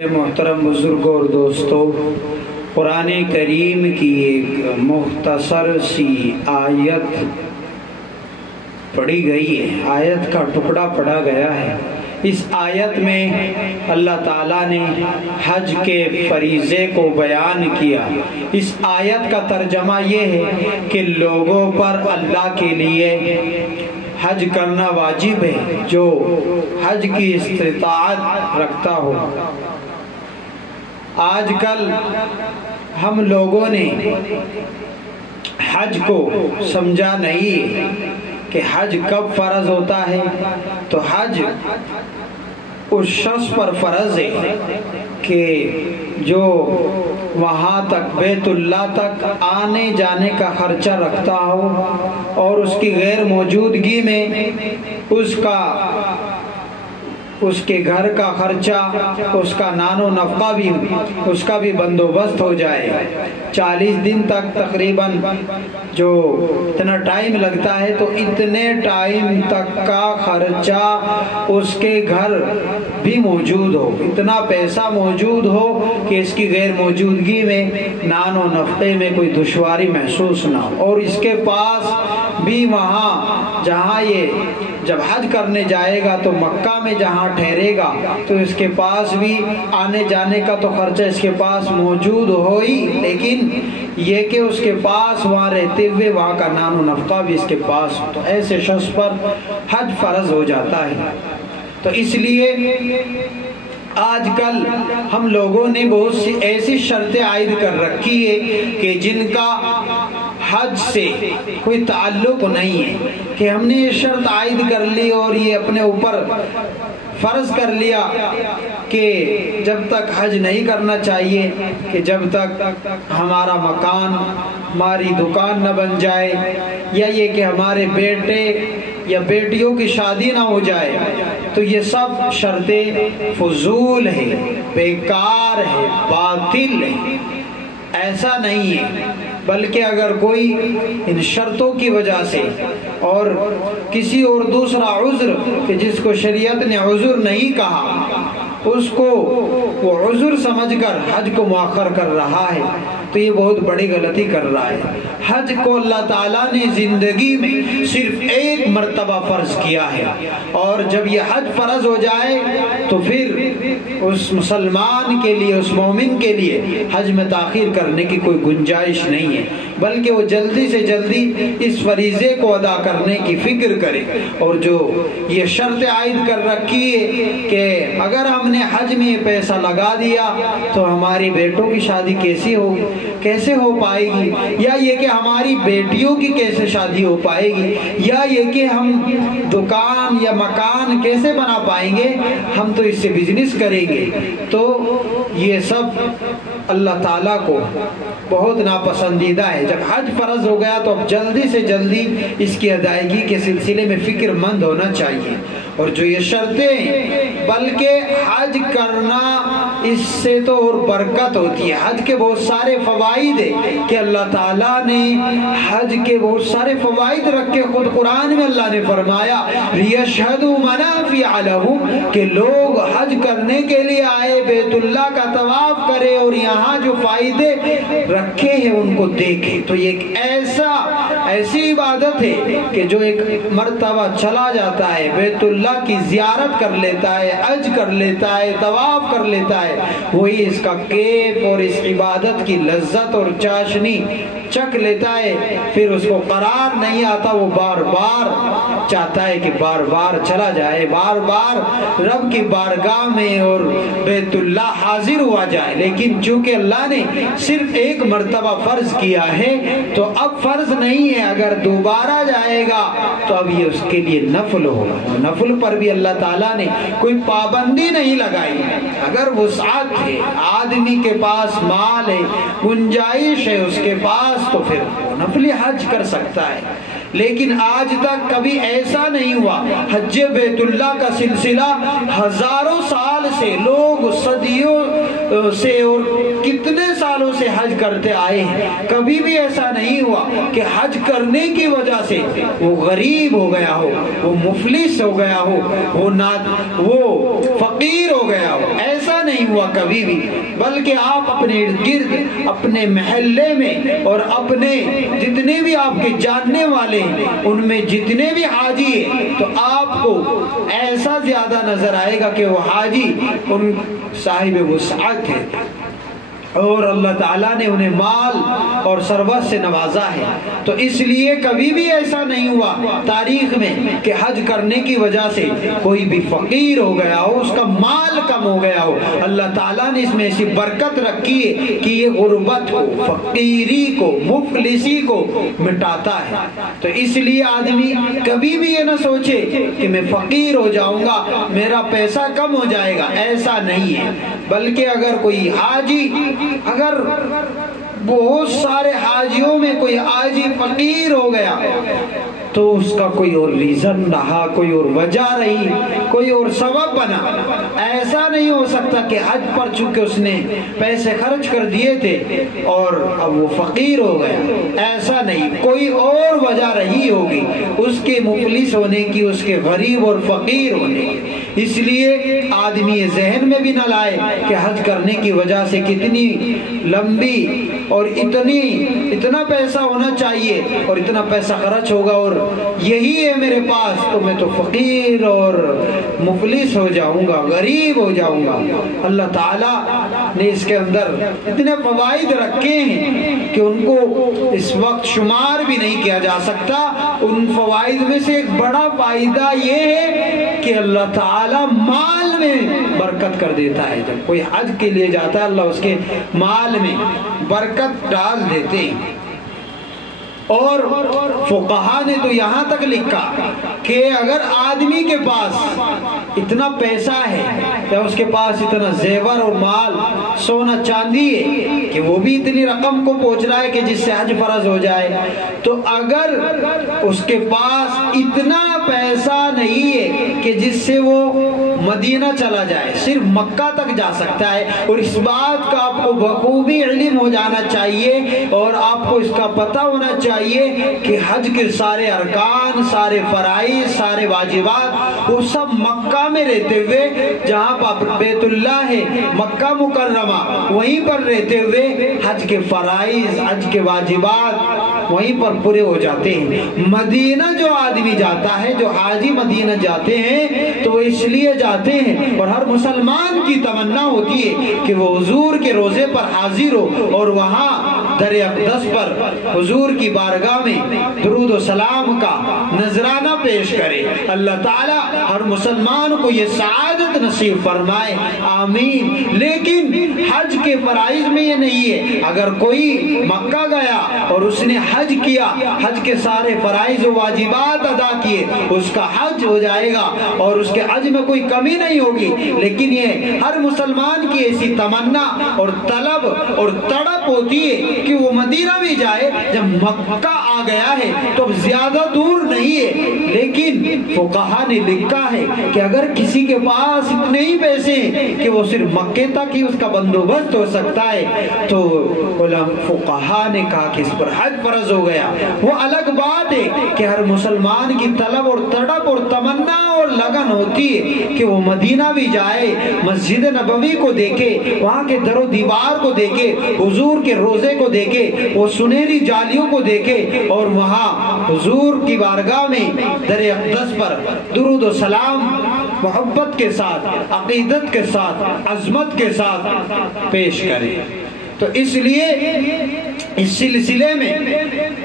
محترم بزرگوں اور دوستوں، قرآن کریم کی ایک مختصر سی آیت پڑھی گئی ہے، آیت کا ٹکڑا پڑھا گیا ہے۔ اس آیت میں اللہ تعالیٰ نے حج کے فریضے کو بیان کیا۔ اس آیت کا ترجمہ یہ ہے کہ لوگوں پر اللہ کے لیے حج کرنا واجب ہے جو حج کی استطاعت رکھتا ہو۔ آج کل ہم لوگوں نے حج کو سمجھا نہیں کہ حج کب فرض ہوتا ہے، تو حج اس شخص پر فرض ہے کہ جو وہاں تک بیت اللہ تک آنے جانے کا خرچہ رکھتا ہو اور اس کی غیر موجودگی میں اس کے گھر کا خرچہ، اس کا نان و نفقہ بھی اس کا بھی بندوبست ہو جائے۔ 40 دن تک تقریباً جو اتنا ٹائم لگتا ہے، تو اتنے ٹائم تک کا خرچہ اس کے گھر بھی موجود ہو، اتنا پیسہ موجود ہو کہ اس کی غیر موجودگی میں نان و نفقے میں کوئی دشواری محسوس نہ ہو، اور اس کے پاس بھی وہاں جہاں یہ جب حج کرنے جائے گا تو مکہ میں جہاں ٹھہرے گا تو اس کے پاس بھی آنے جانے کا تو خرچہ اس کے پاس موجود ہو ہی، لیکن یہ کہ اس کے پاس وہاں رہتے ہوئے وہاں کا نان و نفقہ بھی اس کے پاس ہو، تو ایسے شخص پر حج فرض ہو جاتا ہے۔ تو اس لیے آج کل ہم لوگوں نے بہت سی ایسی شرطیں عائد کر رکھی ہے کہ جن کا حج سے کوئی تعلق نہیں ہے، کہ ہم نے یہ شرط عائد کر لی اور یہ اپنے اوپر فرض کر لیا کہ جب تک حج نہیں کرنا چاہیے کہ جب تک ہمارا مکان، ہماری دکان نہ بن جائے، یا یہ کہ ہمارے بیٹے یا بیٹیوں کی شادی نہ ہو جائے، تو یہ سب شرطیں فضول ہیں، بیکار ہے، باطل ہے۔ ایسا نہیں ہے، بلکہ اگر کوئی ان شرطوں کی وجہ سے اور کسی اور دوسرا عذر کہ جس کو شریعت نے عذر نہیں کہا، اس کو وہ عذر سمجھ کر حج کو مؤخر کر رہا ہے، تو یہ بہت بڑی غلطی کر رہا ہے۔ حج کو اللہ تعالیٰ نے زندگی میں صرف ایک مرتبہ فرض کیا ہے، اور جب یہ حج فرض ہو جائے تو پھر اس مسلمان کے لیے، اس مومن کے لیے حج میں تاخیر کرنے کی کوئی گنجائش نہیں ہے، بلکہ وہ جلدی سے جلدی اس فریضے کو ادا کرنے کی فکر کرے۔ اور جو یہ شرط عائد کر رکھی ہے کہ اگر ہم نے حج میں یہ پیسہ لگا دیا تو ہماری بیٹوں کی شادی کیسے ہو پائے گی، یا یہ کہ ہماری بیٹیوں کی کیسے شادی ہو پائے گی، یا یہ کہ ہم دکان یا مکان کیسے بنا پائیں گے، ہم تو اس سے بزنس کریں گے، تو یہ سب اللہ تعالیٰ کو بہت ناپسندیدہ ہے۔ جب حج فرض ہو گیا تو اب جلدی سے جلدی اس کی ادائیگی کے سلسلے میں فکر مند ہونا چاہیے۔ اور جو یہ شرطیں، بلکہ حج کرنا اس سے تو اور برکت ہوتی ہے، حج کے بہت سارے فوائد ہیں کہ اللہ تعالیٰ نے حج کے بہت سارے فوائد رکھے، خود قرآن میں اللہ نے فرمایا لِيَشْهَدُوا مَنَافِعَ لَهُمْ، کہ لوگ حج کرنے کے لیے آئے، بیت اللہ کا طواف کرے اور یہاں جو فائدے رکھے ہیں ان کو دیکھیں۔ تو یہ ایک ایسی عبادت ہے کہ جو ایک مرتبہ چلا جاتا ہے، بیت اللہ کی زیارت کر لیتا ہے، حج کر لیتا ہے، طواف کر لیتا ہے، وہی اس کا کیف اور اس عبادت کی لذت اور چاشنی چکھ لیتا ہے، پھر اس کو قرار نہیں آتا، وہ بار بار چاہتا ہے کہ بار بار چلا جائے، بار بار رب کی بارگاہ میں اور بیت اللہ حاضر ہوا جائے۔ لیکن چونکہ اللہ نے صرف ایک مرتبہ فرض کیا ہے تو اب فرض نہیں ہے، اگر دوبارہ جائے گا تو اب یہ اس کے لیے نفل ہوگا۔ نفل پر بھی اللہ تعالیٰ نے کوئی پابندی نہیں لگائی، اگر وسعت ہے، آدمی کے پاس مال ہے، گنجائش ہے اس کے پاس، تو پھر وہ نفلی حج کر سکتا ہے۔ لیکن آج تک کبھی ایسا نہیں ہوا۔ حج بیت اللہ کا سلسلہ ہزاروں سال سے لوگ صدیوں سے اور کتنے سالوں سے حج کرتے آئے ہیں، کبھی بھی ایسا نہیں ہوا کہ حج کرنے کی وجہ سے وہ غریب ہو گیا ہو، وہ مفلس ہو گیا ہو، وہ فقیر ہو گیا ہو، ایسا نہیں ہوا کبھی بھی۔ بلکہ آپ اپنے ارد گرد، اپنے محلے میں اور اپنے جتنے بھی آپ کے جاننے والے ہیں ان میں جتنے بھی حاجی ہیں تو آپ کو ایسا زیادہ نظر آئے گا کہ وہ حاجی ان صاحب وسعت ہے، اور اللہ تعالیٰ نے انہیں مال اور ثروت سے نوازا ہے۔ تو اس لیے کبھی بھی ایسا نہیں ہوا تاریخ میں کہ حج کرنے کی وجہ سے کوئی بھی فقیر ہو گیا ہو، اس کا مال کم ہو گیا ہو۔ اللہ تعالیٰ نے اس میں ایسی برکت رکھی ہے کہ یہ غربت کو، فقیری کو، مفلسی کو مٹاتا ہے۔ تو اس لیے آدمی کبھی بھی یہ نہ سوچے کہ میں فقیر ہو جاؤں گا، میرا پیسہ کم ہو جائے گا، ایسا نہیں ہے۔ بلکہ اگر کوئی حاجی، اگر بہت سارے حاجیوں میں کوئی حاجی فقیر ہو گیا تو اس کا کوئی اور ریزن رہا، کوئی اور وجہ رہی، کوئی اور سبب بنا۔ ایسا نہیں ہو سکتا کہ حج پر چونکہ اس نے پیسے خرچ کر دیے تھے اور اب وہ فقیر ہو گیا، ایسا نہیں، کوئی اور وجہ رہی ہوگی اس کے مفلس ہونے کی، اس کے غریب اور فقیر ہونے کی۔ اس لیے آدمی یہ ذہن میں بھی نہ لائے کہ حج کرنے کی وجہ سے کتنی لمبی اور اتنا پیسہ ہونا چاہیے اور اتنا پیسہ خرچ ہوگا اور یہی ہے میرے پاس تو میں تو فقیر اور مفلس ہو جاؤں گا، غریب ہو جاؤں گا۔ اللہ تعالیٰ نے اس کے اندر اتنے فوائد رکھے ہیں کہ ان کو اس وقت شمار بھی نہیں کیا جا سکتا۔ ان فوائد میں سے ایک بڑا فائدہ یہ ہے کہ اللہ تعالیٰ مال میں برکت کر دیتا ہے۔ جب کوئی حج کے لیے جاتا ہے اللہ اس کے مال میں برکت ڈال دیتے ہیں۔ اور فقہا نے تو یہاں تک لکھا کہ اگر آدمی کے پاس اتنا پیسہ ہے یا اس کے پاس اتنا زیور اور مال، سونا چاندی ہے کہ وہ بھی اتنی رقم کو پہنچ رہا ہے کہ جس سے حج فرض ہو جائے، تو اگر اس کے پاس اتنا پیسہ نہیں ہے کہ جس سے وہ مدینہ چلا جائے، صرف مکہ تک جا سکتا ہے، اور اس بات کا آپ کو بخوبی علم ہو جانا چاہیے اور آپ کو اس کا پتہ ہونا چاہیے کہ حج کے سارے ارکان، سارے فرائض، سارے واجبات وہ سب مکہ میں رہتے ہوئے، جہاں پر بیت اللہ ہے مکہ مکرمہ، وہیں پر رہتے ہوئے حج کے فرائض، حج کے واجبات وہیں پر پورے ہو جاتے ہیں۔ مدینہ جو آدمی جاتا ہے، جو حاجی مدینہ جاتے ہیں تو وہ اس لیے جاتے ہیں، اور ہر مسلمان کی تمنا ہوتی ہے کہ وہ حضور کے روزے پر حاضر ہو اور وہاں در اقدس پر حضور کی بارگاہ میں درود و سلام کا نذرانہ پیش کرے۔ اللہ تعالیٰ ہر مسلمان کو یہ سعادت نصیب فرمائے، آمین۔ لیکن حج کے فرائض میں یہ نہیں ہے، اگر کوئی مکہ گیا اور اس نے حج کیا، حج کے سارے فرائض و واجبات ادا کیے، اس کا حج ہو جائے گا اور اس کے حج میں کوئی کمی نہیں ہوگی۔ لیکن یہ ہر مسلمان کی ایسی تمنا اور طلب اور تڑپ ہوتی ہے کہ وہ مدینہ بھی جائے۔ جب مکہ آ گیا ہے تو اب زیادہ دور نہیں ہے، لیکن فقہا نے لکھا ہے کہ اگر کسی کے پاس اتنے ہی پیسے ہیں کہ وہ صرف مکے تک ہی اس کا بندوبست ہو سکتا ہے تو فقہا نے کہا کہ اس پر حج فرض ہو گیا۔ وہ الگ بات ہے کہ ہر مسلمان کی طلب اور تڑپ اور تمنا اور لگن ہوتی ہے کہ وہ مدینہ بھی جائے، مسجد نبوی کو دیکھے، وہاں کے در و دیوار کو دیکھے، حضور کے روزے کو دیکھے، وہ سنہری جالیوں کو دیکھے اور وہاں حضور کی بارگاہ میں در اقدس پر درود و سلام محبت کے ساتھ، عقیدت کے ساتھ، عظمت کے ساتھ پیش کرے۔ تو اس لیے اس سلسلے میں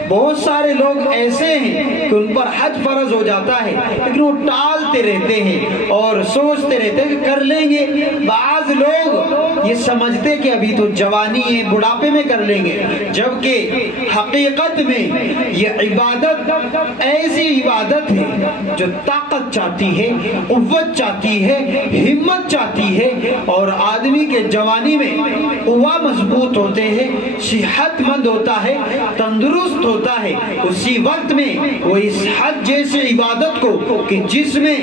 بہت سارے لوگ ایسے ہیں کہ ان پر حج فرض ہو جاتا ہے لیکن وہ ٹالتے رہتے ہیں اور سوچتے رہتے ہیں کہ کر لیں گے۔ بعض لوگ یہ سمجھتے کہ ابھی تو جوانی ہے، بڑھاپے میں کر لیں گے، جبکہ حقیقت میں یہ عبادت ایسی عبادت ہے جو طاقت چاہتی ہے، قوت چاہتی ہے، ہمت چاہتی ہے، اور آدمی کے جوانی میں قوہ مضبوط ہوتے ہیں، صحت مند ہوتا ہے، تندرست ہوتا ہے، اسی وقت میں وہ اس حج جیسے عبادت کو کہ جس میں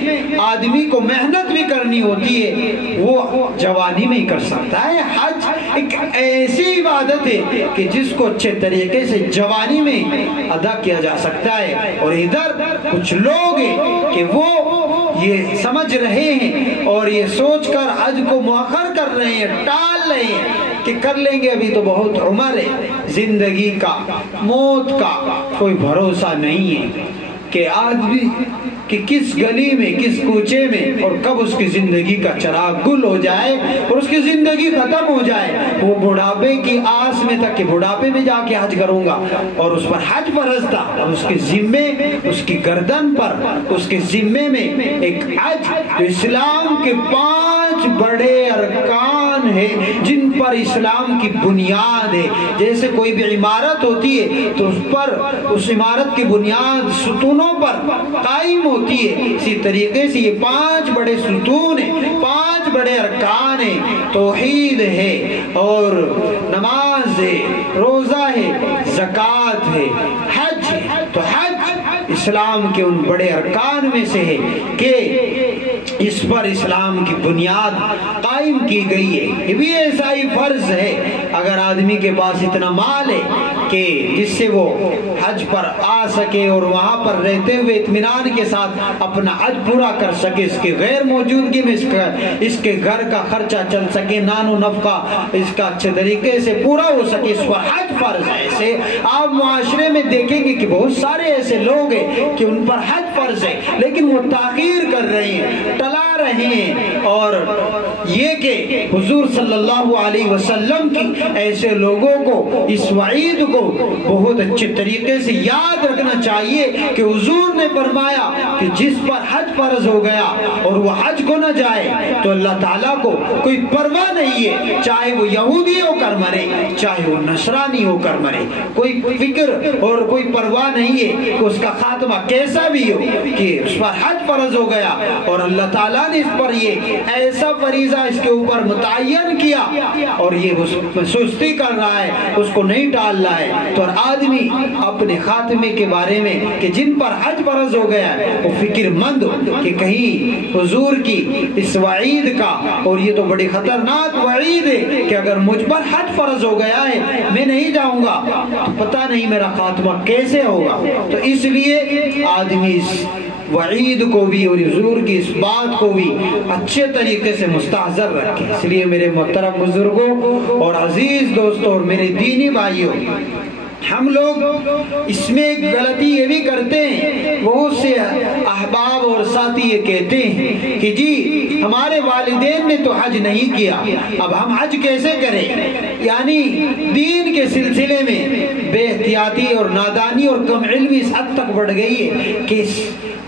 آدمی کو محنت بھی کرنی ہوتی ہے وہ جوانی میں ہی کر سکتا سکتا ہے۔ حج ایک ایسی عبادت ہے کہ جس کو اچھے طریقے سے جوانی میں ادا کیا جا سکتا ہے، اور ادھر کچھ لوگ ہیں کہ وہ یہ سمجھ رہے ہیں اور یہ سوچ کر حج کو مؤخر کر رہے ہیں، ٹال رہے ہیں کہ کر لیں گے، ابھی تو بہت عمر ہے، زندگی کا موت کا کوئی بھروسہ نہیں ہے کہ آدمی کہ کس گلی میں کس کوچے میں اور کب اس کی زندگی کا چراغ گل ہو جائے اور اس کی زندگی ختم ہو جائے۔ وہ بڑھاپے کی آس میں تک کہ بڑھاپے میں جا کے حج کروں گا، اور اس پر حج فرض تھا، اور اس کے ذمے، اس کی گردن پر، اس کے ذمے میں ایک حج جو اسلام کے 5 بڑے ارکان ہیں جن پر اسلام کی بنیاد ہے۔ جیسے کوئی بھی عمارت ہوتی ہے تو اس پر اس عمارت کی بنیاد ستونوں پر قائم ہوتی ہے، اسی طریقے سے یہ 5 بڑے ستون ہیں، 5 بڑے ارکان ہیں، توحید ہے اور نماز ہے، روزہ ہے، زکوٰۃ ہے، حج ہے۔ تو حج اسلام کے ان بڑے ارکان میں سے ہے کہ اس پر اسلام کی بنیاد قائم کی گئی ہے۔ یہ بھی ایسا ہی فرض ہے، اگر آدمی کے پاس اتنا مال ہے کہ جس سے وہ حج پر آ سکے اور وہاں پر رہتے ہوئے اطمینان کے ساتھ اپنا حج پورا کر سکے، اس کے غیر موجودگی میں اس کے گھر کا خرچہ چل سکے، نان و نفقہ اس کا اچھے طریقے سے پورا ہو سکے، اس پر حج فرض ہے۔ ایسے آپ معاشرے میں دیکھیں گے کہ بہت سارے ایسے لوگ ہیں کہ ان پر حج فرض ہے لیکن وہ تاخیر کر رہے ہیں، ٹلا رہے ہیں، اور یہ کہ حضور صلی اللہ علیہ وسلم کی ایسے لوگوں کو اس وعید کو بہت اچھے طریقے سے یاد رکھنا چاہیے کہ حضور نے فرمایا کہ جس پر حج فرض ہو گیا اور وہ حج کو نہ جائے تو اللہ تعالیٰ کو کوئی پرواہ نہیں ہے، چاہے وہ یہودی ہو کر مرے، چاہے وہ نصرانی ہو کر مرے، کوئی فکر اور کوئی پرواہ نہیں ہے کہ اس کا خاتمہ کیسا بھی ہو، کہ اس پر حج فرض ہو گیا اور اللہ تعالیٰ نے اس پر یہ ایسا فریضہ اس کے اوپر متعین کیا اور یہ سستی کر رہا ہے، اس کو نہیں ٹال رہا ہے۔ تو آدمی اپنے خاتمے کے بارے میں کہ جن پر حج فرض ہو گیا ہے وہ فکر مند ہو کہ کہیں حضور کی اس وعید کا، اور یہ تو بڑی خطرناک وعید ہے کہ اگر مجھ پر حج فرض ہو گیا ہے میں نہیں جاؤں گا تو پتہ نہیں میرا خاتمہ کیسے ہوگا۔ تو اس لیے آدمی اس وعید کو بھی اور حضور کی اس بات کو بھی اچھے طریقے سے مستحضر رکھے۔ اس لیے میرے محترم بزرگوں اور عزیز دوستوں اور میرے دینی بھائیوں، ہم لوگ اس میں ایک غلطی یہ بھی کرتے ہیں، بہت سے احباب اور ساتھی یہ کہتے ہیں کہ جی ہمارے والدین نے تو حج نہیں کیا، اب ہم حج کیسے کریں؟ یعنی دین کے سلسلے میں بے احتیاطی اور نادانی اور کم علمی اس حد تک بڑھ گئی ہے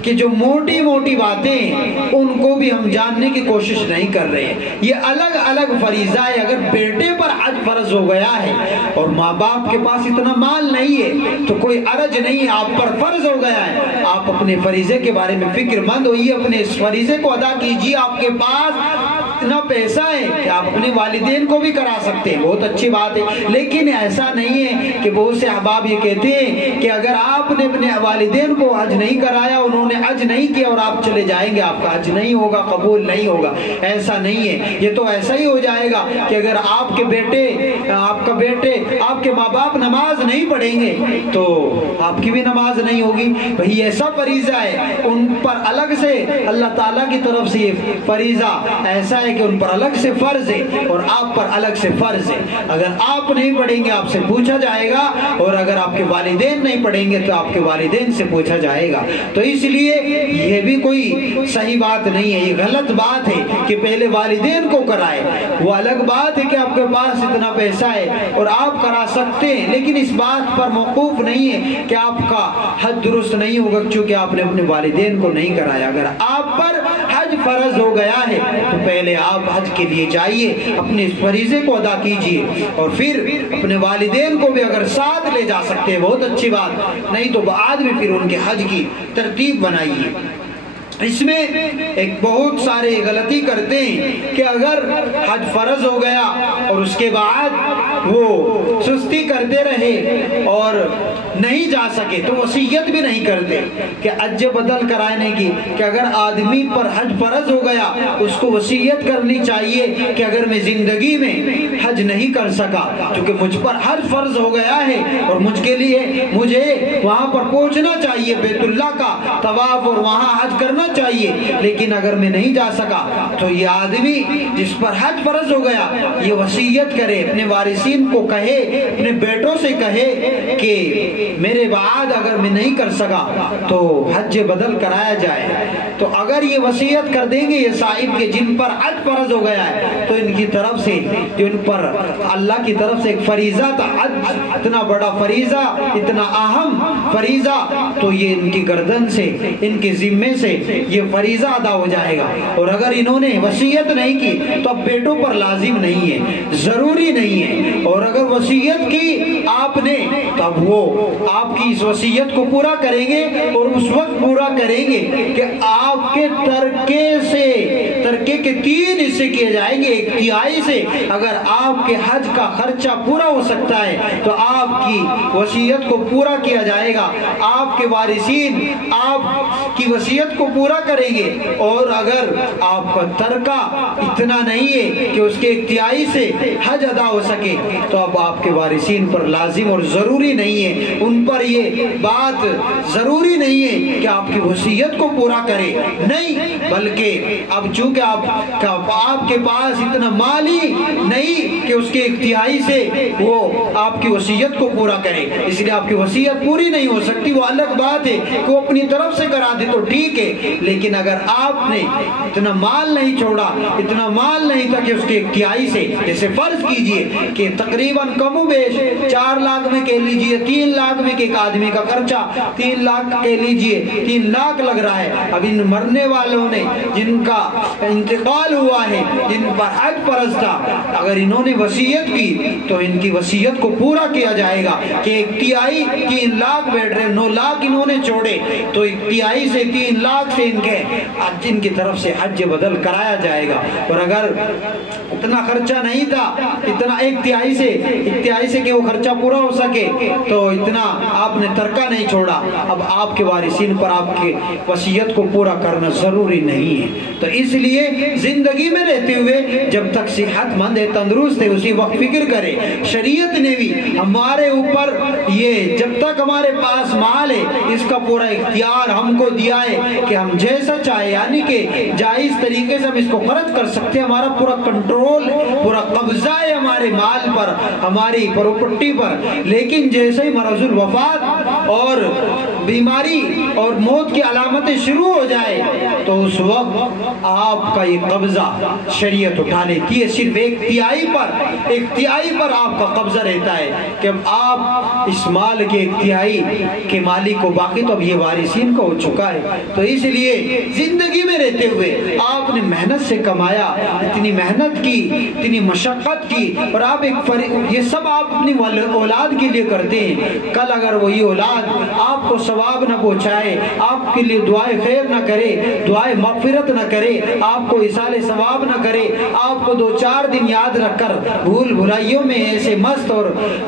کہ جو موٹی موٹی باتیں ہیں ان کو بھی ہم جاننے کی کوشش نہیں کر رہے ہیں۔ یہ الگ الگ فریضہ ہے۔ اگر بیٹے پر حج فرض ہو گیا ہے اور ماں باپ کے پاس اتنا مال نہیں ہے تو کوئی عرض نہیں، آپ پر فرض ہو گیا ہے، آپ اپنے فریضے کے بارے میں فکر مند ہوئیے، اپنے اس فریضے کو ادا کیجیے۔ آپ کے پاس اتنا پیسہ ہے کہ آپ اپنے والدین کو بھی کرا سکتے ہیں، بہت اچھی بات ہے، لیکن ایسا نہیں ہے کہ بہت سے احباب یہ کہتے ہیں کہ اگر آپ نے اپنے والدین کو حج نہیں کرایا، انہوں نے حج نہیں کیا اور آپ چلے جائیں گے، آپ کا حج نہیں ہوگا، قبول نہیں ہوگا۔ ایسا نہیں ہے، یہ تو ایسا ہی ہو جائے گا کہ اگر آپ کے بیٹے آپ کے ماں باپ نماز نہیں پڑھیں گے تو آپ کی بھی نماز نہیں ہوگی۔ وہی ایسا فریضہ ہے، ان پر الگ سے اللہ تعالیٰ کی طرف سے یہ فریضہ ایسا ہے کہ ان پر الگ سے فرض ہے اور آپ پر الگ سے فرض ہے۔ اگر آپ نہیں پڑھیں گے آپ سے پوچھا جائے گا، اور اگر آپ کے والدین نہیں پڑھیں گے تو آپ کے والدین سے پوچھا جائے گا۔ تو اس لیے یہ بھی کوئی صحیح بات نہیں ہے، یہ غلط بات ہے کہ پہلے والدین کو کرائے۔ وہ الگ بات ہے کہ آپ کے پاس اتنا پیسہ ہے اور آپ کرا سکتے ہیں، لیکن اس بات پر موقوف نہیں ہے کہ آپ کا حج درست نہیں ہوگا چونکہ آپ نے اپنے والدین کو نہیں کرایا۔ اگر آپ پر حج فرض ہو گیا ہے تو پہلے آپ حج کے لیے جائیے، اپنے اس فریضے کو ادا کیجیے، اور پھر اپنے والدین کو بھی اگر ساتھ لے جا سکتے ہیں بہت اچھی بات، نہیں تو بعد میں پھر ان کے حج کی ترتیب بنائیے۔ اس میں ایک بہت سارے غلطی کرتے ہیں کہ اگر حج فرض ہو گیا اور اس کے بعد وہ سستی کرتے رہے اور نہیں جا سکے تو وصیت بھی نہیں کرتے کہ حج بدل کرانے کی، کہ اگر آدمی پر حج فرض ہو گیا اس کو وصیت کرنی چاہیے کہ اگر میں زندگی میں حج نہیں کر سکا کیونکہ مجھ پر حج فرض ہو گیا ہے اور مجھے وہاں پر پہنچنا چاہیے، بیت اللہ کا طواف اور وہاں حج کرنا چاہیے، لیکن اگر میں نہیں جا سکا تو یہ آدمی جس پر حج فرض ہو گیا یہ وصیت کرے، اپنے وارثین کو کہے، اپنے بیٹوں سے کہے کہ میرے بعد اگر میں نہیں کر سکا تو حج بدل کرایا جائے۔ تو اگر یہ وصیت کر دیں گے یہ صاحب کے جن پر حج فرض ہو گیا ہے تو ان کی طرف سے جو ان پر اللہ کی طرف سے ایک فریضہ تھا، حج اتنا بڑا فریضہ، اتنا اہم فریضہ، تو یہ ان کی گردن سے، ان کے ذمے سے یہ فریضہ ادا ہو جائے گا۔ اور اگر انہوں نے وصیت نہیں کی تو اب بیٹوں پر لازم نہیں ہے، ضروری نہیں ہے، اور اگر وصیت کی آپ نے تب وہ آپ کی اس وصیت کو پورا کریں گے اور اس وقت پورا کریں گے کہ آپ کے ترکے کے 3 حصے کیے جائیں گے، 1/3 سے اگر آپ کے حج کا خرچہ پورا ہو سکتا ہے تو آپ کی وصیت کو پورا کیا جائے گا، آپ کے وارثین آپ کی وصیت کو پورا کریں گے، اور اگر آپ کا ترکہ اتنا نہیں ہے کہ اس کے 1/3 سے حج ادا ہو سکے تو اب آپ کے وارثین پر لازم اور ضروری نہیں ہے، ان پر یہ بات ضروری نہیں ہے کہ آپ کی وصیت کو پورا کرے، نہیں، بلکہ اب چونکہ آپ کے پاس اتنا مال ہی نہیں کہ اس کے 1/3 سے وہ آپ کی وصیت کو پورا کرے، اس لیے آپ کی وصیت پوری نہیں ہو سکتی، وہ الگ بات ہے کہ وہ اپنی طرف سے کرا دے تو ٹھیک ہے، لیکن اگر آپ نے اتنا مال نہیں چھوڑا، اتنا مال نہیں تھا کہ اس کے 1/3 سے، جیسے فرض کیجئے کہ تقریباً کم و بیش 4 لاکھ میں کہہ لیجئے 3 لاکھ میں کہ ایک آدمی کا خرچہ 3 لاکھ کہہ لیجئے 3 لاکھ لگ رہا ہے، اب ان مرنے والوں نے جن کا انتقال ہوا ہے، جن پر حج فرض تھا، اگر انہوں نے وصیت کی تو ان کی وصیت کو پورا کیا جائے گا کہ 1/3 3 لاکھ بیٹھ رہے، 9 لاکھ انہوں نے چھوڑے تو 1/3 سے 3 لاکھ سے ان کی طرف سے حج بدل کرایا جائے گا، اور اگر اتنا خرچہ نہیں تھا، اتنا 1/3 سے کہ وہ خرچہ پورا ہو سکے تو اتنا آپ نے ترکہ نہیں چھوڑا، اب آپ کے وارثین پر آپ کی وصیت کو پورا کرنا ضروری نہیں ہے۔ تو اس لیے زندگی میں رہتے ہوئے جب تک صحت مند ہے، تندرست ہے، اسی وقت فکر کرے۔ شریعت نے بھی ہمارے اوپر یہ جب تک ہمارے پاس مال ہے اس کا پورا اختیار ہم کو دیا ہے کہ ہم جیسا چاہے، یعنی کہ جائز طریقے سے ہم اس کو خرچ کر سکتے ہیں، ہمارا پورا کنٹرول، پورا قبضہ ہے ہمارے مال پر، ہماری پراپرٹی پر، لیکن جیسے ہی مرض الوفات اور بیماری اور موت کی علامتیں شروع ہو جائے تو اس وقت آپ کا یہ قبضہ شریعت اٹھا لیتی ہے، صرف 1/3 پر آپ کا قبضہ رہتا ہے کہ اب آپ اس مال کے 1/3 کے مالک کو، باقی تو اب یہ وارثین کو ہو چکا ہے۔ تو اس لیے زندگی میں رہتے ہوئے آپ نے محنت سے کمایا، اتنی محنت کی، اتنی مشقت کی، اور آپ یہ سب آپ اپنی اولاد کے لیے کرتے ہیں، کل اگر وہی اولاد آپ کو ثواب نہ پہنچائے، آپ کے لیے دعائے خیر نہ کرے، دعائے مغفرت نہ کرے، آپ کو اصال ثواب نہ کرے، آپ کو 2-4 دن یاد رکھ کر بھول بھلائیوں میں ایسے مست اور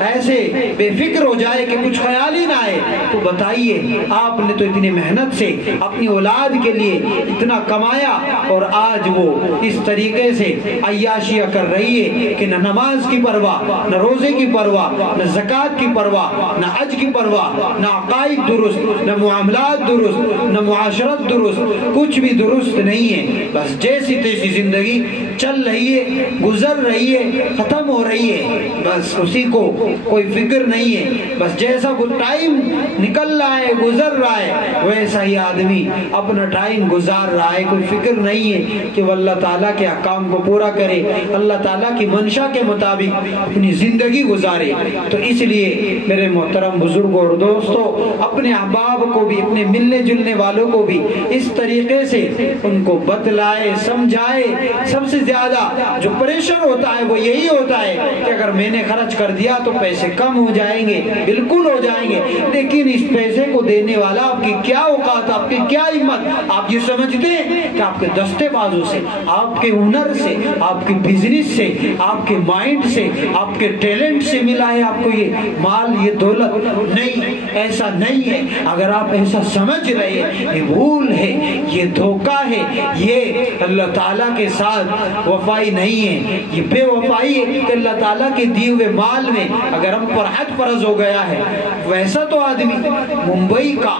ایسے بے فکر ہو جائے کہ کچھ خیال ہی نہ آئے، تو بتائیے آپ نے تو اتنی محنت سے اپنی اولاد کے لیے اتنا کمایا اور آج وہ اس طریقے سے عیاشیاں کر رہی ہے کہ نہ نماز کی پرواہ، نہ روزے کی پرواہ، نہ زکوٰۃ کی پرواہ، نہ حج کی پرواہ، نہ عقائد درست، نہ معاملات درست، نہ معاشرت درست، کچھ بھی درست نہیں ہے، بس جیسی تیسی زندگی چل رہی ہے، گزر رہی ہے، ختم ہو رہی ہے، بس اسی کو کوئی فکر نہیں ہے، بس جیسا وہ ٹائم نکل رہا ہے، گزر رہا ہے، ویسا ہی آدمی اپنا ٹائم گزار رہا ہے، کوئی فکر نہیں ہے کہ وہ اللہ تعالیٰ کے احکام کو پورا کرے، اللہ تعالیٰ کی منشا کے مطابق اپنی زندگی گزارے۔ تو اس لیے میرے محترم بزرگوں اور دوستوں، اپنے احباب کو بھی، اپنے ملنے جلنے والوں کو بھی اس طریقے سے ان کو بتلائے، سمجھائے۔ سب سے زیادہ جو پریشر ہوتا ہے وہ یہی ہوتا ہے کہ اگر میں نے میں خرچ کر دیا تو پیسے کم ہو جائیں گے، بالکل ہو جائیں گے، لیکن اس پیسے کو دینے والا آپ کی کیا اوقات، آپ کی کیا ہمت؟ آپ یہ سمجھتے ہیں کہ آپ کے دستے بازوں سے، آپ کے ہنر سے، آپ کے بزنس سے، آپ کے مائنڈ سے، آپ کے ٹیلنٹ سے ملا ہے آپ کو یہ مال، یہ دولت؟ نہیں، ایسا نہیں ہے۔ اگر آپ ایسا سمجھ رہے ہیں، یہ بھول ہے، یہ دھوکہ ہے، یہ اللہ تعالیٰ کے ساتھ وفائی نہیں ہے، یہ بے وفائی ہے کہ اللہ تعالیٰ کے دیے ہوئے مال میں اگر ہم پر حد فرض ہو گیا ہے، ویسا تو آدمی ممبئی کا،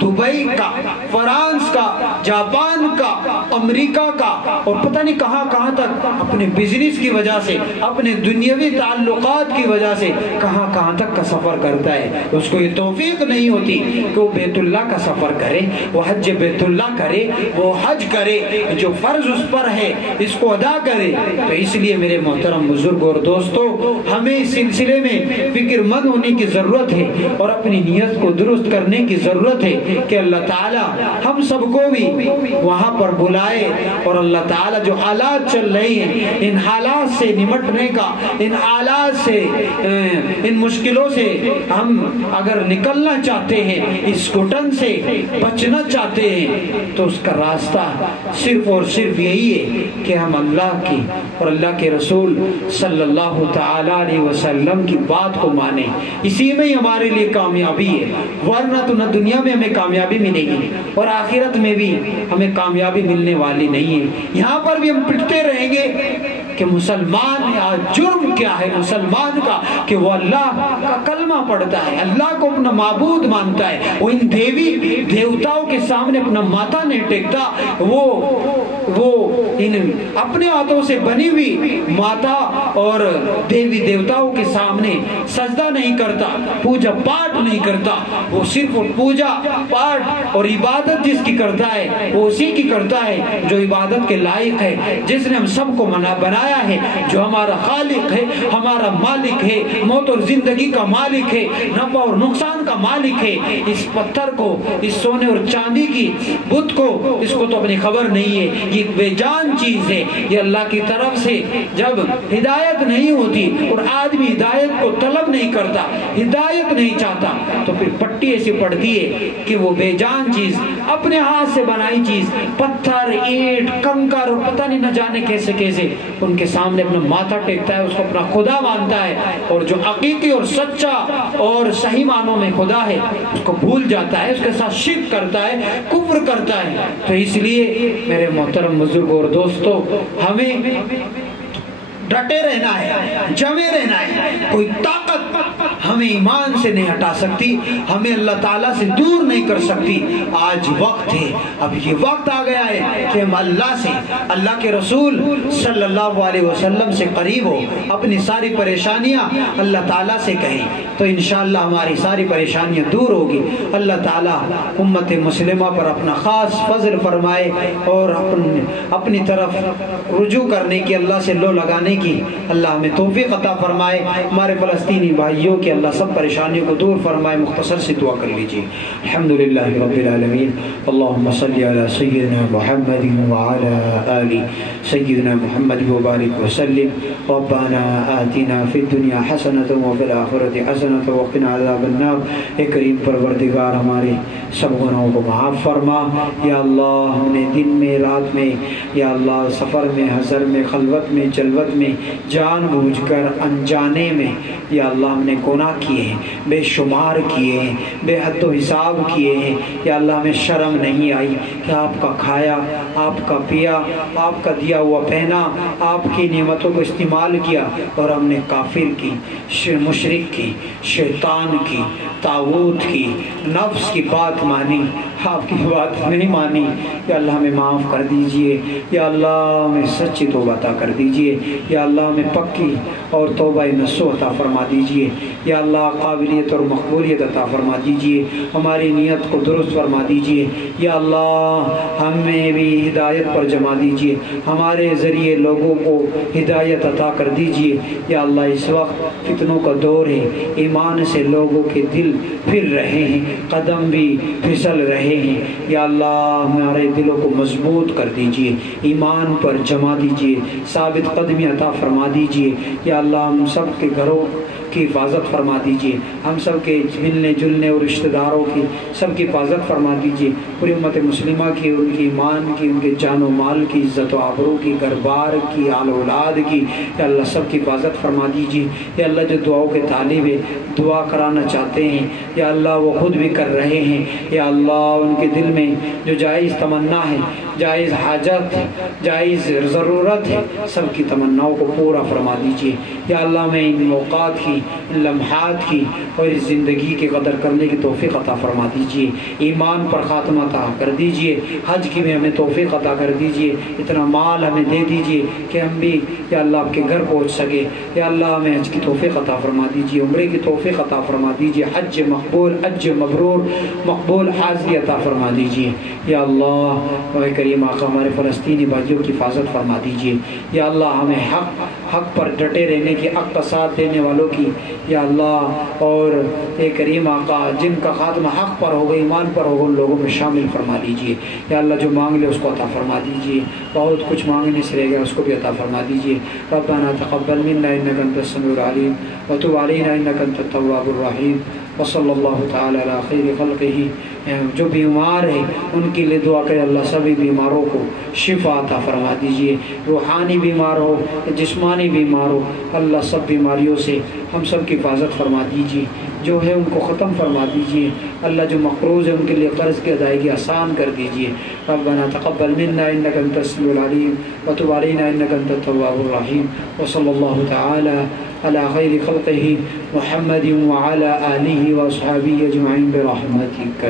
دبئی کا، فرانس کا، جاپان کا، امریکہ کا اور پتہ نہیں کہاں کہاں تک اپنے بزنس کی وجہ سے، اپنے دنیاوی تعلقات کی وجہ سے کہاں کہاں تک کا سفر کرتا ہے۔ اس کو یہ توفیق نہیں ہوتی کہ وہ بیت اللہ کا سفر کرے، وہ حج بیت اللہ کرے، وہ حج کرے، جو فرض اس پر ہے اس کو ادا کرے۔ تو اس لیے میرے محترم بزرگ اور دوستو، ہمیں اس سلسلے میں فکر مند ہونے کی ضرورت ہے اور اپنی نیت کو درست کرنے کی ضرورت ہے کہ اللہ تعالی ہم سب کو بھی وہاں پر بلائے، اور اللہ تعالی جو حالات چل رہے ہیں ان حالات سے نمٹنے کا، ان حالات سے، ان مشکلوں سے ہم اگر نکلنا چاہتے ہیں، اس گھٹن سے بچنا چاہتے ہیں، تو اس کا راستہ صرف اور صرف یہی ہے کہ ہم اللہ کی اور اللہ کے رسول صلی اللہ تعالی علیہ وسلم کی بات کو مانیں۔ اسی میں ہی ہمارے لیے کامیابی ہے، ورنہ تو نہ دنیا میں ہمیں کامیابی ملے گی اور آخرت میں بھی ہمیں کامیابی ملنے والی نہیں ہے۔ یہاں پر بھی ہم پٹتے رہیں گے کہ مسلمان جرم کیا ہے مسلمان کا، کہ وہ اللہ کا کلمہ پڑھتا ہے، اللہ کو اپنا معبود مانتا ہے، وہ ان دیوی دیوتاؤں کے سامنے اپنا ماتھا نہیں ٹیکتا، وہ ان اپنے ہاتھوں سے بنی ہوئی ماتا اور دیوی دیوتاؤں کے سامنے سجدہ نہیں کرتا، پوجا پاٹ نہیں کرتا، وہ صرف پوجا پاٹ اور عبادت جس کی کرتا ہے وہ اسی کی کرتا ہے جو عبادت کے لائق ہے، جس نے ہم سب کو بنایا ہے، جو ہمارا خالق ہے، ہمارا مالک ہے، موت اور زندگی کا مالک ہے، نفع اور نقصان کا مالک ہے۔ اس پتھر کو، اس سونے اور چاندی کی بت کو، اس کو تو اپنی خبر نہیں ہے، یہ بے جان چیز ہے، یہ اللہ کی طرف سے جب ہدایت نہیں ہوتی اور آدمی ہدایت کو طلب نہیں کرتا، ہدایت نہیں چاہتا، تو پھر پٹی ایسی پڑتی ہے کہ وہ بے جان چیز، اپنے ہاتھ سے بنائی چیز، پتھر، اینٹ، کنکر اور پتہ نہیں نہ جانے کیسے کیسے ان کے سامنے اپنا ماتھا ٹیکتا ہے، اس کو اپنا خدا مانتا ہے، اور جو حقیقی اور سچا اور صحیح معنوں میں خدا ہے اس کو بھول جاتا ہے، اس کے ساتھ شرک کرتا ہے، کفر کرتا ہے۔ تو اس لیے میرے محترم بزرگ اور دوستو، ہمیں ڈٹے رہنا ہے، جمے رہنا ہے، کوئی طاقت ہمیں ایمان سے نہیں ہٹا سکتی، ہمیں اللہ تعالیٰ سے دور نہیں کر سکتی۔ آج وقت ہے، اب یہ وقت آ گیا ہے کہ ہم اللہ سے، اللہ کے رسول صلی اللہ علیہ وسلم سے قریب ہو، اپنی ساری پریشانیاں اللہ تعالیٰ سے کہیں تو انشاءاللہ ہماری ساری پریشانیاں دور ہوگی۔ اللہ تعالیٰ امت مسلمہ پر اپنا خاص فضل فرمائے اور اپنی طرف رجوع کرنے کی، اللہ سے لو لگانے کی اللہ ہمیں توفیق عطا فرمائے۔ ہمارے فلسطینی بھائیوں کے اللہ سب پریشانیوں کو دور فرمائے۔ مختصر سی دعا کر لیجیے۔ الحمدللہ رب العالمین، اللہم صلی علی سیدنا محمد وعلی آل سیدنا محمد وبارک وسلم۔ ربنا آتنا فی الدنیا حسنۃ وفی الآخرۃ حسنۃ وقنا عذاب النار۔ اے کریم پروردگار، ہمارے سب گناہوں کو معاف فرما یا اللہ۔ ہم نے دن میں، رات میں، یا اللہ سفر میں، حضر میں، خلوت میں، جلوت میں، جان بوجھ کر، انجانے میں، یا اللہ ہم نے گناہ کیے ہیں، بے شمار کیے ہیں، بے حد و حساب کیے ہیں۔ یا اللہ ہمیں شرم نہیں آئی کہ آپ کا کھایا، آپ کا پیا، آپ کا دیا ہوا پہنا، آپ کی نعمتوں کو استعمال کیا اور ہم نے کافر کی، مشرک کی، شیطان کی، طاغوت کی، نفس کی بات مانی، آپ کی بات نہیں مانی۔ یا اللہ ہمیں معاف کر دیجئے، یا اللہ ہمیں سچی توبہ عطا کر دیجئے، یا اللہ ہمیں پکی اور توبہ نصوح عطا فرما دیجئے، یا اللہ قابلیت اور مقبولیت عطا فرما دیجئے، ہماری نیت کو درست فرما دیجئے، یا اللہ ہمیں بھی ہدایت پر جما دیجئے، ہمارے ذریعے لوگوں کو ہدایت عطا کر دیجئے۔ یا اللہ اس وقت فتنوں کا دور ہے، ایمان سے لوگوں کے دل پھر رہے ہیں، قدم بھی پھسل رہے رہے ہیں یا اللہ ہمارے دلوں کو مضبوط کر دیجئے، ایمان پر جما دیجئے، ثابت قدمی عطا فرما دیجئے یا اللہ ہم سب کے گھروں کی حفاظت فرما دیجئے، ہم سب کے ملنے جلنے اور رشتہ داروں کی سب کی حفاظت فرما دیجئے، پوری امت مسلمہ کی، ان کی ایمان کی، ان کے جان و مال کی، عزت و آبرو کی، گھر بار کی، آل اولاد کی یا اللہ سب کی حفاظت فرما دیجئے یا اللہ جو دعاؤں کے طالب ہے، دعا کرانا چاہتے ہیں یا اللہ وہ خود بھی کر رہے ہیں یا اللہ ان کے دل میں جو جائز تمنا ہے، جائز حاجت، جائز ضرورت ہے، سب کی تمناؤں کو پورا فرما دیجئے یا اللہ میں ان موقعات کی، ان لمحات کی اور اس زندگی کی قدر کرنے کی توفیق عطا فرما دیجئے، ایمان پر خاتمہ عطا کر دیجئے، حج کی میں ہمیں توفیق عطا کر دیجئے، اتنا مال ہمیں دے دیجئے کہ ہم بھی یا اللہ آپ کے گھر پہنچ سکے یا اللہ ہمیں حج کی توفیق عطا فرما دیجئے، عمرے کی توفیق عطا فرما دیجئے، حج مقبول، حج مبرور، مقبول حاضری عطا فرما دیجئے یا اللہ اے کریم آقا ہمارے فلسطینی بھائیوں کی حفاظت فرما دیجئے یا اللہ ہمیں حق پر ڈٹے رہنے کی، حق کا ساتھ دینے والوں کی یا اللہ، اور اے کریم آقا جن کا خاتمہ حق پر ہوگا، ایمان پر ہوگا، ان لوگوں میں شامل فرما دیجئے یا اللہ جو مانگ لے اس کو عطا فرما دیجئے، بہت کچھ مانگنے سے رہ گیا اس کو بھی عطا فرما دیجئے، ربنا تقبل منا انک انت السمیع العلیم وتب علینا انک انت التواب الرحیم وصلی اللہ تعالی علی خیر خلقہ۔ جو بیمار ہیں ان کے لیے دعا کرے اللہ سبھی بیماروں کو شفا عطا فرما دیجئے، روحانی بیمار ہو، جسمانی بیمار ہو، اللہ سب بیماریوں سے ہم سب کی حفاظت فرما دیجئے، جو ہے ان کو ختم فرما دیجئے، اللہ جو مقروض ہے ان کے لیے قرض کی ادائیگی آسان کر دیجئے، ربنا تقبل منا انک انت السمیع العلیم وتب علینا انک انت التواب الرحیم وصلی اللہ تعالی على خیر خلقہ محمد وعلى آلہ واصحابہ اجمعین برحمتک۔